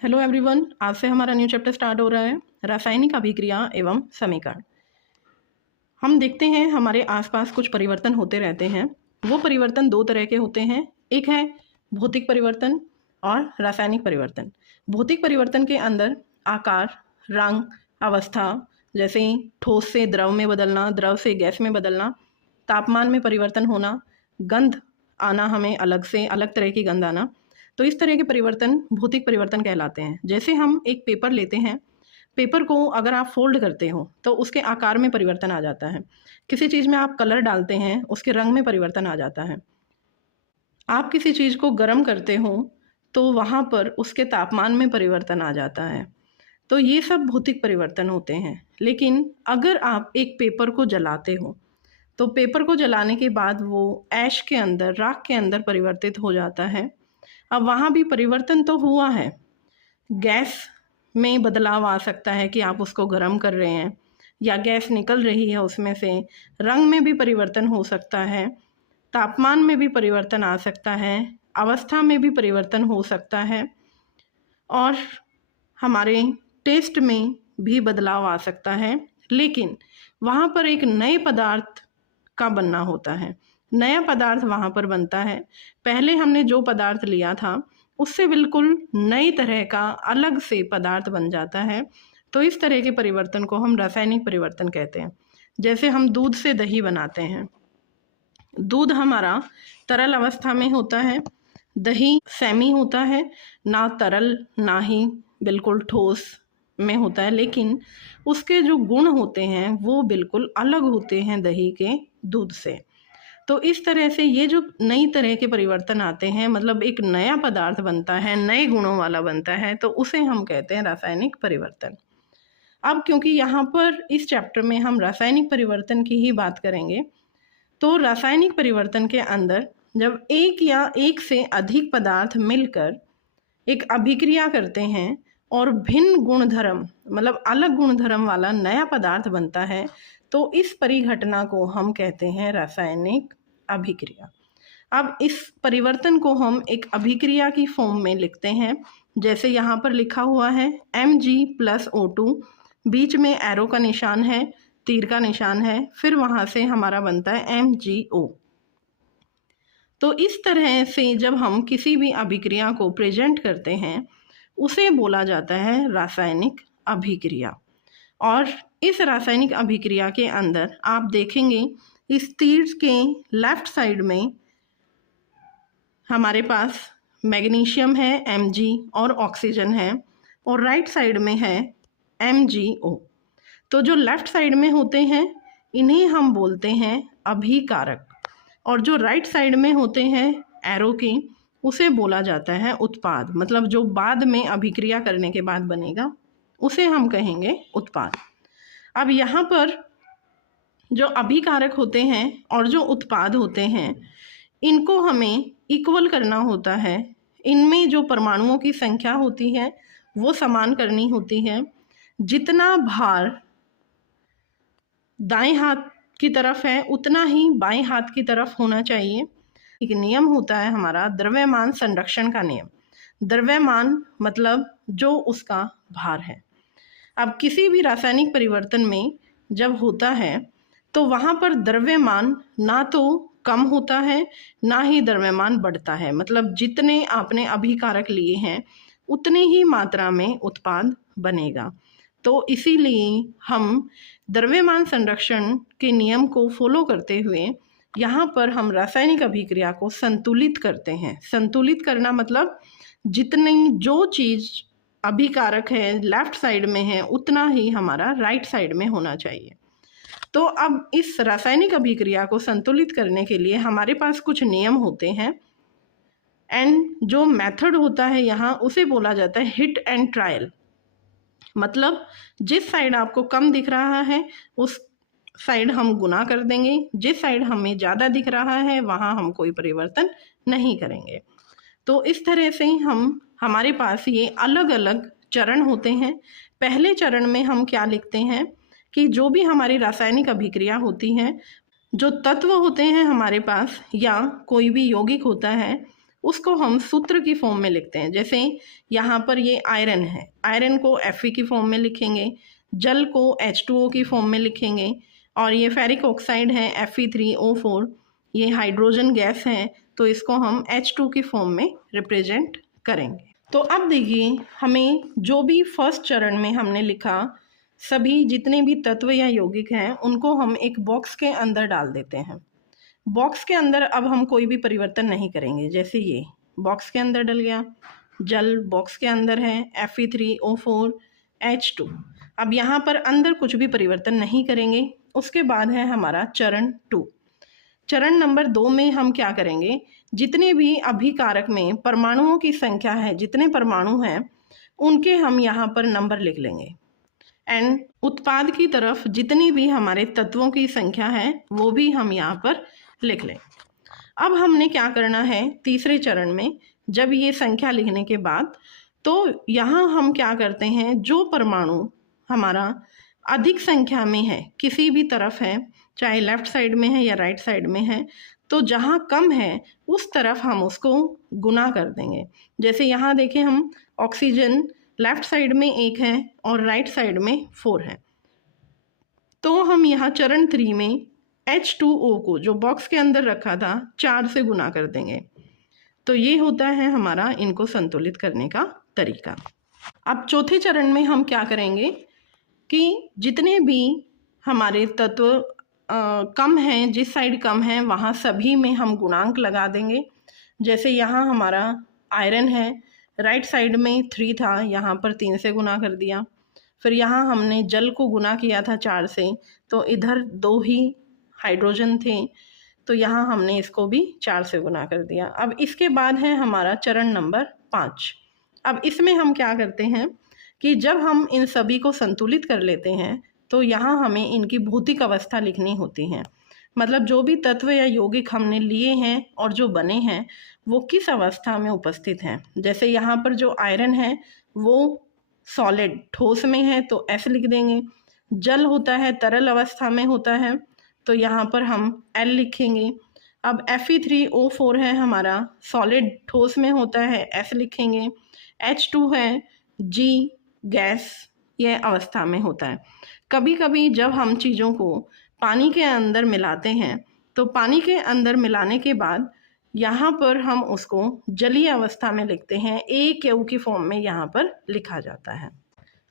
Hello everyone, आज से हमारा न्यू चैप्टर स्टार्ट हो रहा है, रासायनिक अभिक्रिया एवं समीकरण। हम देखते हैं हमारे आसपास कुछ परिवर्तन होते रहते हैं। वो परिवर्तन दो तरह के होते हैं, एक है भौतिक परिवर्तन और रासायनिक परिवर्तन। भौतिक परिवर्तन के अंदर आकार, रंग, अवस्था, जैसे ठोस से द्रव में बदलना, द्रव से गैस में बदलना, तापमान में परिवर्तन होना, गंध आना, हमें अलग से अलग तरह की गंध आना, तो इस तरह के परिवर्तन भौतिक परिवर्तन कहलाते हैं। जैसे हम एक पेपर लेते हैं, पेपर को अगर आप फोल्ड करते हो तो उसके आकार में परिवर्तन आ जाता है। किसी चीज़ में आप कलर डालते हैं, उसके रंग में परिवर्तन आ जाता है। आप किसी चीज़ को गर्म करते हो तो वहाँ पर उसके तापमान में परिवर्तन आ जाता है। तो ये सब भौतिक परिवर्तन होते हैं। लेकिन अगर आप एक पेपर को जलाते हो तो पेपर को जलाने के बाद वो ऐश के अंदर, राख के अंदर परिवर्तित हो जाता है। अब वहाँ भी परिवर्तन तो हुआ है, गैस में बदलाव आ सकता है कि आप उसको गर्म कर रहे हैं या गैस निकल रही है उसमें से, रंग में भी परिवर्तन हो सकता है, तापमान में भी परिवर्तन आ सकता है, अवस्था में भी परिवर्तन हो सकता है और हमारे टेस्ट में भी बदलाव आ सकता है। लेकिन वहाँ पर एक नए पदार्थ का बनना होता है, नया पदार्थ वहाँ पर बनता है। पहले हमने जो पदार्थ लिया था उससे बिल्कुल नई तरह का अलग से पदार्थ बन जाता है। तो इस तरह के परिवर्तन को हम रासायनिक परिवर्तन कहते हैं। जैसे हम दूध से दही बनाते हैं, दूध हमारा तरल अवस्था में होता है, दही सेमी होता है, ना तरल ना ही बिल्कुल ठोस में होता है, लेकिन उसके जो गुण होते हैं वो बिल्कुल अलग होते हैं दही के दूध से। तो इस तरह से ये जो नई तरह के परिवर्तन आते हैं, मतलब एक नया पदार्थ बनता है, नए गुणों वाला बनता है, तो उसे हम कहते हैं रासायनिक परिवर्तन। अब क्योंकि यहाँ पर इस चैप्टर में हम रासायनिक परिवर्तन की ही बात करेंगे, तो रासायनिक परिवर्तन के अंदर जब एक या एक से अधिक पदार्थ मिलकर एक अभिक्रिया करते हैं और भिन्न गुणधर्म, मतलब अलग गुणधर्म वाला नया पदार्थ बनता है, तो इस परिघटना को हम कहते हैं रासायनिक अभिक्रिया। अब इस परिवर्तन को हम एक अभिक्रिया की फॉर्म में लिखते हैं। जैसे यहाँ पर लिखा हुआ है Mg+O2, बीच में एरो का निशान है, तीर का निशान है, फिर वहाँ से हमारा बनता है MgO। तो इस तरह से जब हम किसी भी अभिक्रिया को प्रेजेंट करते हैं उसे बोला जाता है रासायनिक अभिक्रिया। और इस रासायनिक अभिक्रिया के अंदर आप देखेंगे इस तीर के लेफ्ट साइड में हमारे पास मैग्नीशियम है Mg और ऑक्सीजन है, और राइट साइड में है MgO। तो जो लेफ्ट साइड में होते हैं इन्हें हम बोलते हैं अभिकारक, और जो राइट साइड में होते हैं एरो के, उसे बोला जाता है उत्पाद। मतलब जो बाद में अभिक्रिया करने के बाद बनेगा उसे हम कहेंगे उत्पाद। अब यहाँ पर जो अभिकारक होते हैं और जो उत्पाद होते हैं इनको हमें इक्वल करना होता है। इनमें जो परमाणुओं की संख्या होती है वो समान करनी होती है। जितना भार दाएं हाथ की तरफ है उतना ही बाएं हाथ की तरफ होना चाहिए। एक नियम होता है हमारा द्रव्यमान संरक्षण का नियम। द्रव्यमान मतलब जो उसका भार है। अब किसी भी रासायनिक परिवर्तन में जब होता है तो वहाँ पर द्रव्यमान ना तो कम होता है ना ही द्रव्यमान बढ़ता है। मतलब जितने आपने अभिकारक लिए हैं उतने ही मात्रा में उत्पाद बनेगा। तो इसीलिए हम द्रव्यमान संरक्षण के नियम को फॉलो करते हुए यहाँ पर हम रासायनिक अभिक्रिया को संतुलित करते हैं। संतुलित करना मतलब जितनी जो चीज़ अभिकारक है लेफ्ट साइड में है उतना ही हमारा राइट साइड में होना चाहिए। तो अब इस रासायनिक अभिक्रिया को संतुलित करने के लिए हमारे पास कुछ नियम होते हैं, एंड जो मेथड होता है यहाँ उसे बोला जाता है हिट एंड ट्रायल। मतलब जिस साइड आपको कम दिख रहा है उस साइड हम गुना कर देंगे, जिस साइड हमें ज़्यादा दिख रहा है वहाँ हम कोई परिवर्तन नहीं करेंगे। तो इस तरह से हमारे पास ये अलग अलग चरण होते हैं। पहले चरण में हम क्या लिखते हैं कि जो भी हमारी रासायनिक अभिक्रिया होती है, जो तत्व होते हैं हमारे पास या कोई भी यौगिक होता है उसको हम सूत्र की फॉर्म में लिखते हैं। जैसे यहाँ पर ये आयरन है, आयरन को Fe की फॉर्म में लिखेंगे, जल को H2O की फॉर्म में लिखेंगे, और ये फेरिक ऑक्साइड है Fe3O4, ये हाइड्रोजन गैस है, तो इसको हम H2 की फॉर्म में रिप्रेजेंट करेंगे। तो अब देखिए, हमें जो भी फर्स्ट चरण में हमने लिखा, सभी जितने भी तत्व या यौगिक हैं उनको हम एक बॉक्स के अंदर डाल देते हैं। बॉक्स के अंदर अब हम कोई भी परिवर्तन नहीं करेंगे। जैसे ये बॉक्स के अंदर डल गया, जल बॉक्स के अंदर है Fe3O4 H2। अब यहाँ पर अंदर कुछ भी परिवर्तन नहीं करेंगे। उसके बाद है हमारा चरण 2। चरण नंबर 2 में हम क्या करेंगे, जितने भी अभिकारक में परमाणुओं की संख्या है, जितने परमाणु हैं उनके हम यहाँ पर नंबर लिख लेंगे, एंड उत्पाद की तरफ जितनी भी हमारे तत्वों की संख्या है वो भी हम यहाँ पर लिख लें। अब हमने क्या करना है, तीसरे चरण में जब ये संख्या लिखने के बाद, तो यहाँ हम क्या करते हैं, जो परमाणु हमारा अधिक संख्या में है, किसी भी तरफ है, चाहे लेफ्ट साइड में है या राइट साइड में है, तो जहाँ कम है उस तरफ हम उसको गुना कर देंगे। जैसे यहाँ देखें, हम ऑक्सीजन लेफ्ट साइड में 1 है और राइट साइड में 4 है, तो हम यहाँ चरण 3 में H2O को जो बॉक्स के अंदर रखा था 4 से गुना कर देंगे। तो ये होता है हमारा इनको संतुलित करने का तरीका। अब चौथे चरण में हम क्या करेंगे कि जितने भी हमारे तत्व कम हैं, जिस साइड कम है वहाँ सभी में हम गुणांक लगा देंगे। जैसे यहाँ हमारा आयरन है, राइट साइड में 3 था, यहाँ पर 3 से गुना कर दिया। फिर यहाँ हमने जल को गुना किया था 4 से, तो इधर 2 ही हाइड्रोजन थे, तो यहाँ हमने इसको भी 4 से गुना कर दिया। अब इसके बाद है हमारा चरण नंबर 5। अब इसमें हम क्या करते हैं कि जब हम इन सभी को संतुलित कर लेते हैं तो यहाँ हमें इनकी भौतिक अवस्था लिखनी होती है। मतलब जो भी तत्व या यौगिक हमने लिए हैं और जो बने हैं वो किस अवस्था में उपस्थित हैं। जैसे यहाँ पर जो आयरन है वो सॉलिड ठोस में है तो S लिख देंगे, जल होता है तरल अवस्था में होता है तो यहाँ पर हम L लिखेंगे। अब Fe3O4 है हमारा सॉलिड ठोस में होता है, S लिखेंगे। H2 है G गैस, यह अवस्था में होता है। कभी कभी जब हम चीज़ों को पानी के अंदर मिलाते हैं तो पानी के अंदर मिलाने के बाद यहाँ पर हम उसको जलीय अवस्था में लिखते हैं, AQ की फॉर्म में यहाँ पर लिखा जाता है।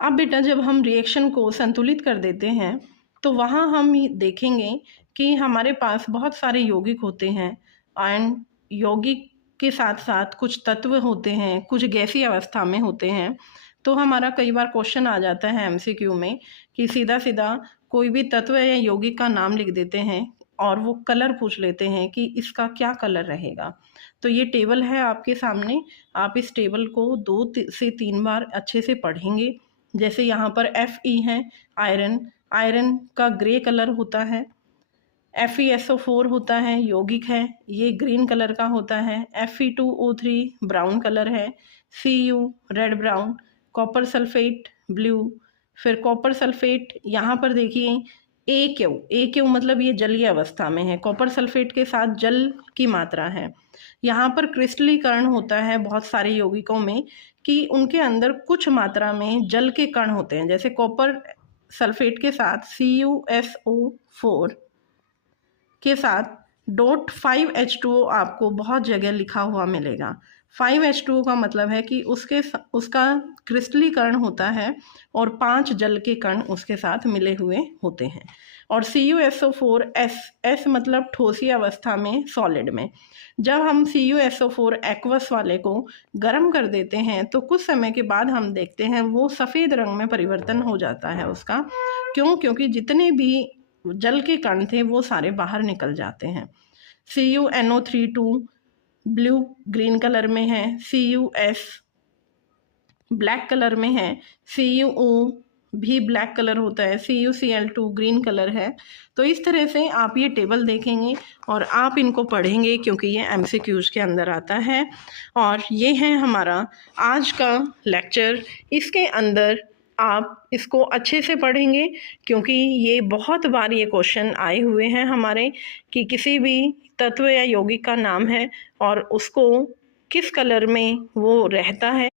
अब बेटा जब हम रिएक्शन को संतुलित कर देते हैं तो वहाँ हम देखेंगे कि हमारे पास बहुत सारे यौगिक होते हैं, एंड यौगिक के साथ साथ कुछ तत्व होते हैं, कुछ गैसीय अवस्था में होते हैं। तो हमारा कई बार क्वेश्चन आ जाता है MCQ में कि सीधा सीधा कोई भी तत्व या यौगिक का नाम लिख देते हैं और वो कलर पूछ लेते हैं कि इसका क्या कलर रहेगा। तो ये टेबल है आपके सामने, आप इस टेबल को 2 से 3 बार अच्छे से पढ़ेंगे। जैसे यहाँ पर Fe है आयरन, आयरन का ग्रे कलर होता है। FeSO4 होता है, यौगिक है, ये ग्रीन कलर का होता है। Fe2O3 ब्राउन कलर है। Cu red brown, copper sulphate blue. फिर कॉपर सल्फेट यहाँ पर देखिए AQ मतलब ये जलीय अवस्था में है, कॉपर सल्फेट के साथ जल की मात्रा है। यहाँ पर क्रिस्टलीकरण होता है बहुत सारे यौगिकों में कि उनके अंदर कुछ मात्रा में जल के कण होते हैं। जैसे कॉपर सल्फेट के साथ CuSO4 के साथ .5H2O आपको बहुत जगह लिखा हुआ मिलेगा। 5H2O का मतलब है कि उसका क्रिस्टलीकरण होता है और 5 जल के कण उसके साथ मिले हुए होते हैं। और CuSO4S मतलब ठोसी अवस्था में, सॉलिड में। जब हम CuSO4 एक्वस वाले को गर्म कर देते हैं तो कुछ समय के बाद हम देखते हैं वो सफ़ेद रंग में परिवर्तन हो जाता है उसका। क्यों? क्योंकि जितने भी जल के कण थे वो सारे बाहर निकल जाते हैं। CuNO32 ब्लू ग्रीन कलर में है, CuS ब्लैक कलर में है, CuO भी ब्लैक कलर होता है, CuCl2 ग्रीन कलर है। तो इस तरह से आप ये टेबल देखेंगे और आप इनको पढ़ेंगे क्योंकि ये MCQs के अंदर आता है। और ये है हमारा आज का लेक्चर। इसके अंदर आप इसको अच्छे से पढ़ेंगे क्योंकि ये बहुत बार ये क्वेश्चन आए हुए हैं हमारे कि किसी भी तत्व या यौगिक का नाम है और उसको किस कलर में वो रहता है